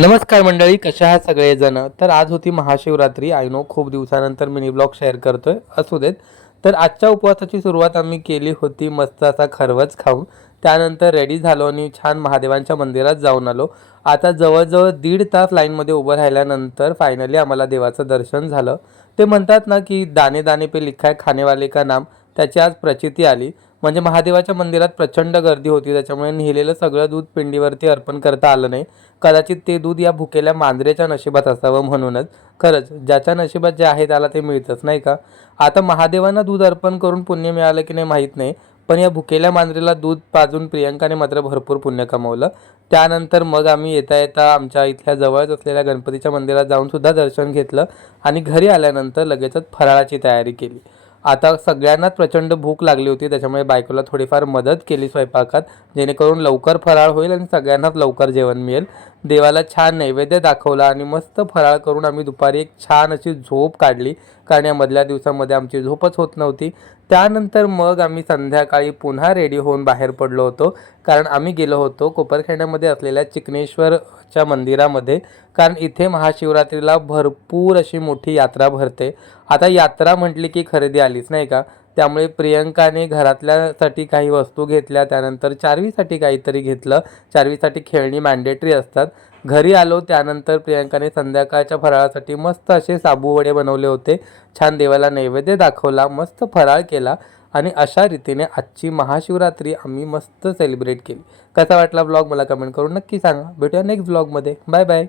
नमस्कार मंडळी, कशा आहात सगळेजण. तर आज होती महाशिवरात्री. आय नो खूप दिवसानंतर मिनी ब्लॉग शेअर करतोय, असू देत. तर आजच्या उपवासाची सुरुवात आम्ही केली होती मस्त असा खरवस खाऊन. त्यानंतर रेडी झालो आणि छान महादेवांच्या मंदिरात जाऊन आलो. आता जवळजवळ 1.5 तास लाईनमध्ये उभं राहिल्यानंतर फायनली आम्हाला देवाचं दर्शन झालं. ते म्हणतात ना की दाने दाने पे लिखा है खाने वाले का नाम, त्याची आज प्रचिती आली. म्हणजे महादेवाच्या मंदिरात प्रचंड गर्दी होती, त्याच्यामुळे नेलेलं सगळं दूध पिंडीवरती अर्पण करता आलं नाही. कदाचित ते दूध या भुकेल्या मांजरेच्या नशिबात असावं म्हणूनच. खरंच ज्याच्या नशिबात जे आहे त्याला ते मिळतंच नाही का. आता महादेवांना दूध अर्पण करून पुण्य मिळालं की नाही माहीत नाही, पण या भुकेल्या मांजरेला दूध पाजून प्रियंकाने मात्र भरपूर पुण्य कमावलं. त्यानंतर मग आम्ही येता येता आमच्या इथल्या जवळच असलेल्या गणपतीच्या मंदिरात जाऊन सुद्धा दर्शन घेतलं आणि घरी आल्यानंतर लगेचच फराळाची तयारी केली. आता सगळ्यांनाच प्रचंड भूक लागली होती, त्याच्यामुळे बायकोला थोडीफार मदत केली स्वयंपाकात, जेणेकरून लवकर फराळ होईल आणि सगळ्यांनाच लवकर जेवण मिळेल. देवाला छान नैवेद्य दाखवला आणि मस्त फराळ करून आम्ही दुपारी एक छान अशी झोप काढली, कारण या मधल्या दिवसामध्ये आमची झोपच होत नव्हती. त्यानंतर मग आम्ही संध्याकाळी पुन्हा रेडी होऊन बाहेर पडलो होतो, कारण आम्ही गेलो होतो कोपरखैंडामध्ये असलेल्या चिकनेश्वरच्या मंदिरामध्ये, कारण इथे महाशिवरात्रीला भरपूर अशी मोठी यात्रा भरते. आता यात्रा म्हटली की खरेदी आलीच नाही का. त्यामुळे प्रियंकाने घरातल्यासाठी काही वस्तू घेतल्या, त्यानंतर चार्वीसाठी काहीतरी घेतलं. चार्वीसाठी खेळणी मॅन्डेटरी असतात. घरी आलो त्यानंतर प्रियंकाने संध्याकाळच्या फराळासाठी मस्त असे साबू वडे बनवले होते. छान देवाला नैवेद्य दाखवला, मस्त फराळ केला आणि अशा रीतीने आजची महाशिवरात्री आम्ही मस्त सेलिब्रेट केली. कसा वाटला ब्लॉग मला कमेंट करून नक्की सांगा. भेटूया नेक्स्ट ब्लॉगमध्ये. Bye bye.